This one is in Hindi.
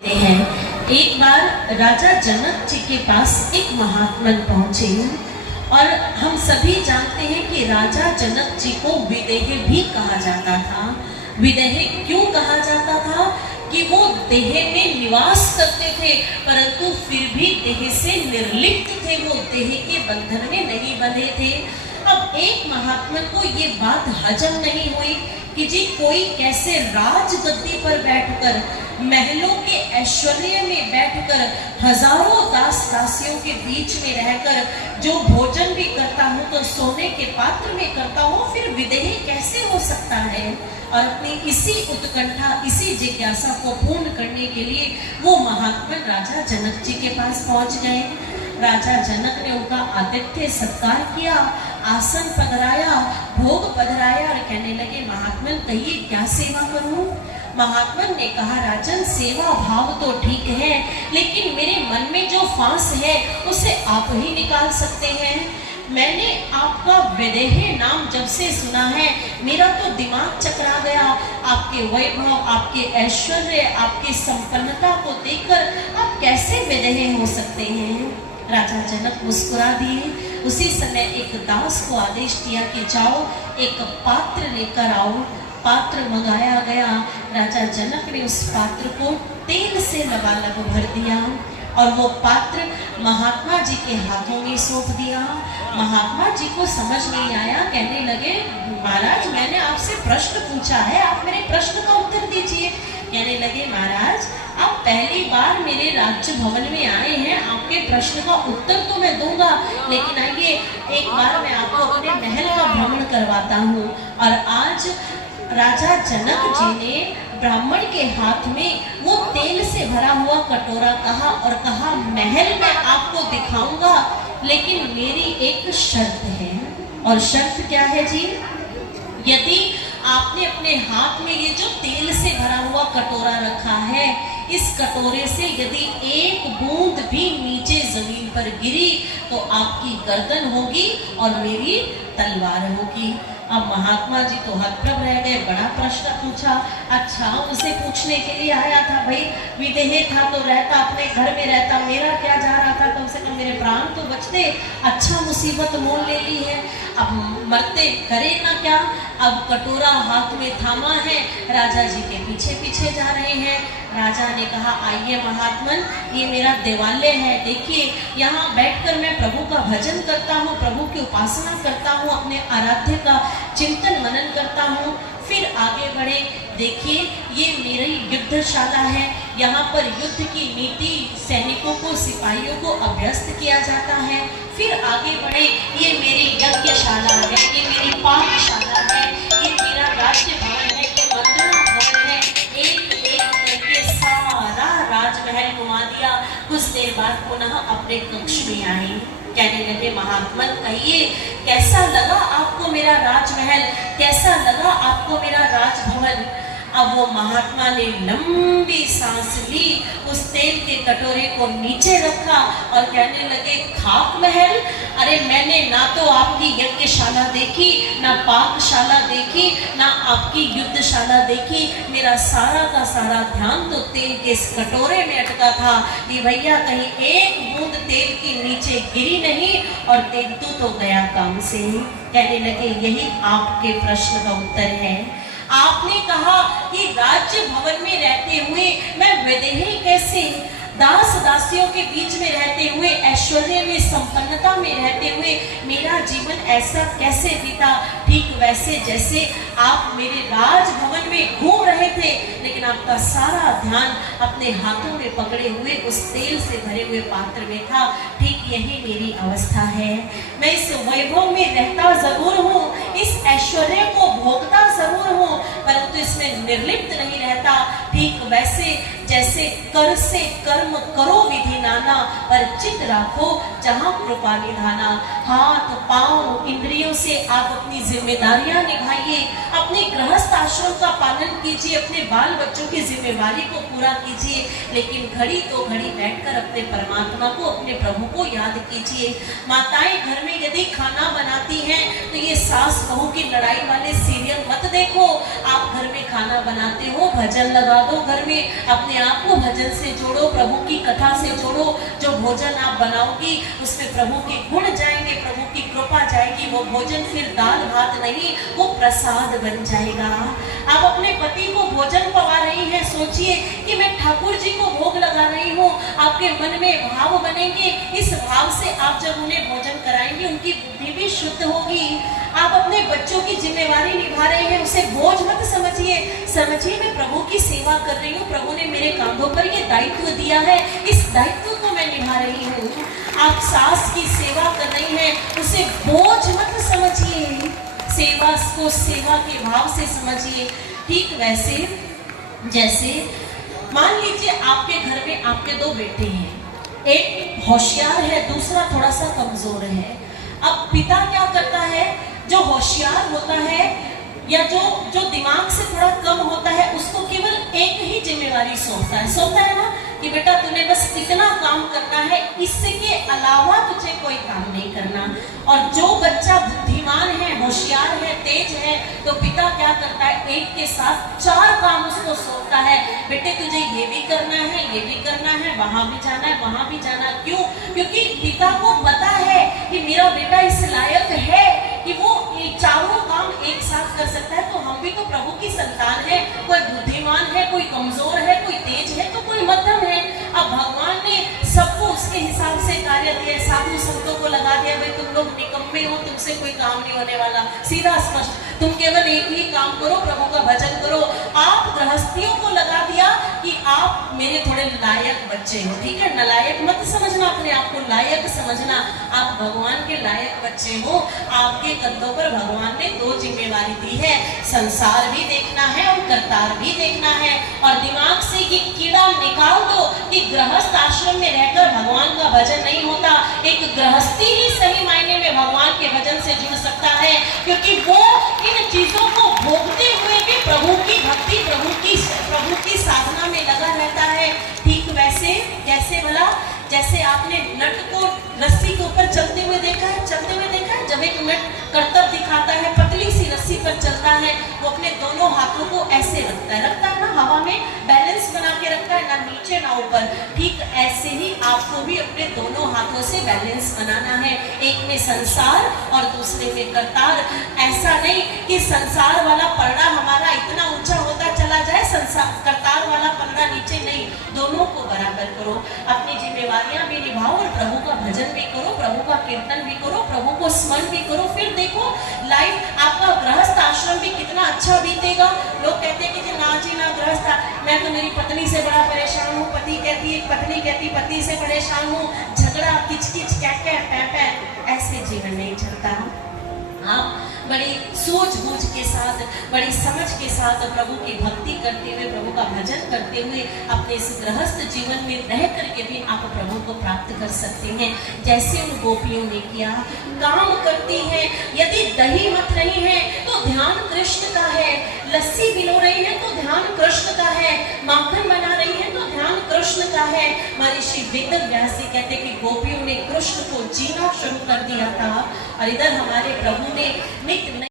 हैं। एक बार राजा जनक जी के पास एक महात्मन पहुंचे और हम सभी जानते हैं कि राजा जनक जी को विदेह भी कहा जाता था। विदेह क्यों कहा जाता था? कि वो देह में निवास करते थे परंतु फिर भी देह से निर्लिप्त थे, वो देह के बंधन में नहीं बंधे थे। अब एक महात्मा को ये बात हजम नहीं हुई कि जी कोई कैसे राज गद्दी पर बैठकर, महलों के ऐश्वर्य में बैठकर, हजारों दास दासियों के बीच में रहकर जो भोजन भी करता हूँ तो सोने के पात्र में करता हूँ, फिर विदेही कैसे हो सकता है? और अपनी इसी उत्कंठा, इसी जिज्ञासा को पूर्ण करने के लिए वो महात्मा राजा जनक जी के पास पहुंच गए। राजा जनक ने उनका आतिथ्य सत्कार किया, आसन पधराया, भोग पधराया और कहने लगे, महात्मन कहिए क्या सेवा करूं? महात्मन ने कहा, राजन सेवा भाव तो ठीक है लेकिन मेरे मन में जो फांस है उसे आप ही निकाल सकते हैं। मैंने आपका विदेह नाम जब से सुना है मेरा तो दिमाग चकरा गया। आपके वैभव, आपके ऐश्वर्य, आपकी संपन्नता को देखकर आप कैसे विदेह हो सकते हैं? राजा जनक मुस्कुरा दिए। उसी समय एक दास को आदेश दिया कि जाओ एक पात्र लेकर आओ। पात्र मंगाया गया। राजा जनक ने उस पात्र को तेल से लबालब भर दिया और वो पात्र महात्मा जी के हाथों में सौंप दिया। महात्मा जी को समझ नहीं आया, कहने लगे, महाराज मैंने आपसे प्रश्न पूछा है, आप मेरे प्रश्न का उत्तर दीजिए। कहने लगे, महाराज आप पहली बार मेरे राज्य भवन में आए हैं, आपके प्रश्न का उत्तर तो मैं दूंगा, लेकिन आइए एक बार मैं आपको अपने महल का भ्रमण करवाता हूँ। और आज राजा जनक जी ने ब्राह्मण के हाथ में वो तेल से भरा हुआ कटोरा कहा और कहा, महल मैं आपको दिखाऊंगा लेकिन मेरी एक शर्त है। और शर्त क्या है जी? यदि आपने अपने हाथ में ये जो तेल से भरा हुआ कटोरा रखा है, इस कटोरे से यदि एक बूंद भी नीचे जमीन पर गिरी तो आपकी गर्दन होगी और मेरी तलवार होगी। अब महात्मा जी तो हतप्रभ रह गए, बड़ा प्रश्न पूछा। अच्छा उनसे पूछने के लिए आया था, भाई विदेह था तो रहता, अपने घर में रहता, मेरा क्या जा रहा था, कम से कम मेरे प्राण तो बचते। अच्छा मुसीबत मोल ले ली है, अब मरते करे ना क्या। अब कटोरा हाथ में थामा है, राजा जी के पीछे पीछे जा रहे हैं। राजा ने कहा, आइए महात्मन, ये मेरा देवालय है, देखिए यहाँ बैठकर मैं प्रभु का भजन करता हूँ, प्रभु की उपासना करता हूँ, अपने आराध्य का चिंतन मनन करता हूँ। फिर आगे बढ़े, देखिए ये मेरी युद्धशाला है, यहाँ पर युद्ध की नीति, सैनिकों को, सिपाहियों को अभ्यस्त किया जाता है। फिर आगे बढ़े, ये मेरी यज्ञशाला है, ये मेरी पाकशाला है, ये मेरा राज्य भवन है, ये मंत्रणा भवन है। एक एक करके सारा राजमहल घुमा दिया। कुछ देर बाद पुनः अपने कक्ष में आए। कहने लगे, महात्मन कहिए कैसा लगा आपको मेरा राजमहल, कैसा लगा आपको मेरा राजभवन? अब वो महात्मा ने लंबी सांस ली, उस तेल के कटोरे को नीचे रखा और कहने लगे, खाक महल? अरे मैंने ना तो आपकी यज्ञशाला देखी, ना पाकशाला देखी, ना आपकी युद्धशाला देखी, मेरा सारा का सारा ध्यान तो तेल के इस कटोरे में अटका था। ये भैया कहीं एक बूंद तेल की नीचे गिरी नहीं और तेल तो गया काम से। कहने लगे, यही आपके प्रश्न का उत्तर है। आपने कहा कि राज्य भवन में रहते हुए मैं विदेही कैसे, दास दासियों के बीच में रहते हुए, ऐश्वर्य में, संपन्नता में रहते हुए मेरा जीवन ऐसा कैसे बीता? ठीक वैसे जैसे आप मेरे राजभवन में घूम रहे थे लेकिन आपका सारा ध्यान अपने हाथों में पकड़े हुए उस तेल से भरे हुए पात्र में था। ठीक यही मेरी अवस्था है। मैं इस वैभव में रहता जरूर हूँ, इस ऐश्वर्य को भोगता जरूर हूँ, परंतु इसमें निर्लिप्त नहीं रहता। ठीक वैसे जैसे कर से कर्म करो विधि नाना, पर चित राखो जहाँ कृपा निधाना। हाथ पांव इंद्रियों से आप अपनी जिम्मेदारियां निभाइए, अपने गृहस्थ आश्रम का पालन कीजिए, अपने बाल बच्चों की जिम्मेवारी को पूरा कीजिए, लेकिन घड़ी तो घड़ी बैठकर अपने परमात्मा को, अपने प्रभु को याद कीजिए। माताएं घर में यदि खाना बनाती हैं तो ये सास बहू की लड़ाई वाले सीरियल मत देखो। आप घर में खाना बनाते हो, भजन लगा दो, घर में अपने अपने आप को भजन से जोड़ो, प्रभु की कथा से जोड़ो। जो भोजन आप बनाओगी उसमें प्रभु के गुण जाएंगे, प्रभु की कृपा जाएगी। वो भोजन फिर दाल भात नहीं, वो प्रसाद बन जाएगा। आप अपने पति को भोजन पवा रही हैं, सोचिए कि मैं ठाकुर जी को भोग लगा रही हूँ। आपके मन में भाव बनेंगे, इस भाव से आप जब उन्हें भोजन कराएंगे उनकी बुद्धि भी शुद्ध होगी। आप अपने बच्चों की जिम्मेवारी निभा रहे हैं, उसे बोझ मत समझिए। समझिए मैं प्रभु की सेवा कर रही हूँ, प्रभु ने मेरे कांधों पर ये दायित्व दिया है, इस दायित्व को मैं निभा रही हूँ। आप सास की सेवा कर रही हैं, उसे बोझ मत समझिए, सेवा को सेवा के भाव से समझिए। ठीक वैसे जैसे मान लीजिए आपके घर में आपके दो बेटे हैं, एक होशियार है, दूसरा थोड़ा सा कमजोर है। अब पिता क्या करता है, जो होशियार होता है या जो दिमाग से थोड़ा कम होता है, उसको केवल एक ही जिम्मेवारी सौंपता है ना कि बेटा तूने बस इतना काम करना है, इसके अलावा तुझे कोई काम नहीं करना। और जो बच्चा बुद्धिमान है, होशियार है, तेज है, तो पिता क्या करता है, एक के साथ 4 काम उसको सौंपता है। बेटे तुझे ये भी करना है, ये भी करना है, वहां भी जाना है, वहां भी जाना। क्यों? क्योंकि पिता को पता है कि मेरा बेटा इस लायक है कि वो चारों काम एक साथ कर सकता है। तो हम भी तो प्रभु की संतान है, कोई बुद्धिमान है, कोई कमजोर है, कोई तेज है, तो कोई मध्यम है। अब भगवान ने सबको उसके हिसाब से कार्य दिया, साधु संतों को लगा दिया, भाई तुम लोग निकम्मे हो, तुमसे कोई काम नहीं होने वाला, सीधा स्पष्ट, तुम केवल एक ही काम करो, प्रभु का भजन करो। आप गृहस्थियों को लगा दिया कि आप मेरे थोड़े लायक बच्चे हो, ठीक है, नालायक मत समझना, अपने आप को लायक समझना। आप भगवान के लायक बच्चे हो। आपके कंधों पर भगवान ने 2 जिम्मेवारी दी है, संसार भी देखना है और करतार भी देखना है। और दिमाग से ये कीड़ा निकाल दो कि गृहस्थ आश्रम में रहकर भगवान का भजन नहीं होता। एक गृहस्थी ही सही मायने में भगवान के भजन से जुड़ सकता है, क्योंकि वो इन चीजों को भोगते हुए भी प्रभु की भक्ति, प्रभु की साधना में लगा रहता है। ठीक वैसे कैसे भला, जैसे आपने नट को रस्सी के ऊपर चलते हुए देखा है, जब एक नट करतब दिखाता है, पतली सी रस्सी पर चलता है, वो अपने दोनों हाथों को ऐसे रखता है ना, हवा में बैलेंस बना के रखता है, ना नीचे ना ऊपर। ठीक ऐसे ही आपको भी अपने दोनों हाथों से बैलेंस बनाना है, एक में संसार और दूसरे में करतार। ऐसा नहीं कि संसार वाला पलड़ा हमारा इतना ऊंचा होता चला जाए, संसार करतार वाला पलड़ा नीचे नहीं, दोनों को बराबर करो। अपनी जिम्मेवारियां भी निभाओ और प्रभु का भजन भी करो, प्रभु का कीर्तन भी करो, प्रभु को स्मरण भी करो। फिर देखो लाइफ आपका गृहस्थ आश्रम भी कितना अच्छा बीतेगा। लोग कहते हैं कि ना जी ना गृहस्थ, मैं तो मेरी पत्नी से बड़ा परेशान हूँ, पत्नी कहती पति से परेशान हूँ, झगड़ा किच पै, ऐसे जीवन नहीं चलता। आप बड़ी सूझबूझ के साथ, बड़ी समझ के साथ प्रभु की भक्ति करते हुए, प्रभु का भजन करते हुए अपने इस गृहस्थ जीवन में रह करके भी आप प्रभु को प्राप्त कर सकते हैं। जैसे उन गोपियों ने किया, काम करती हैं, यदि दही मत रही है तो ध्यान कृष्ण का है, लस्सी पिलो रही है तो ध्यान कृष्ण का है, माखन बना रही है तो ध्यान कृष्ण का है। महर्षि वेदव्यास जी कहते कि गोपियों ने कृष्ण को जीना शुरू कर दिया था, और इधर हमारे प्रभु ने नित्य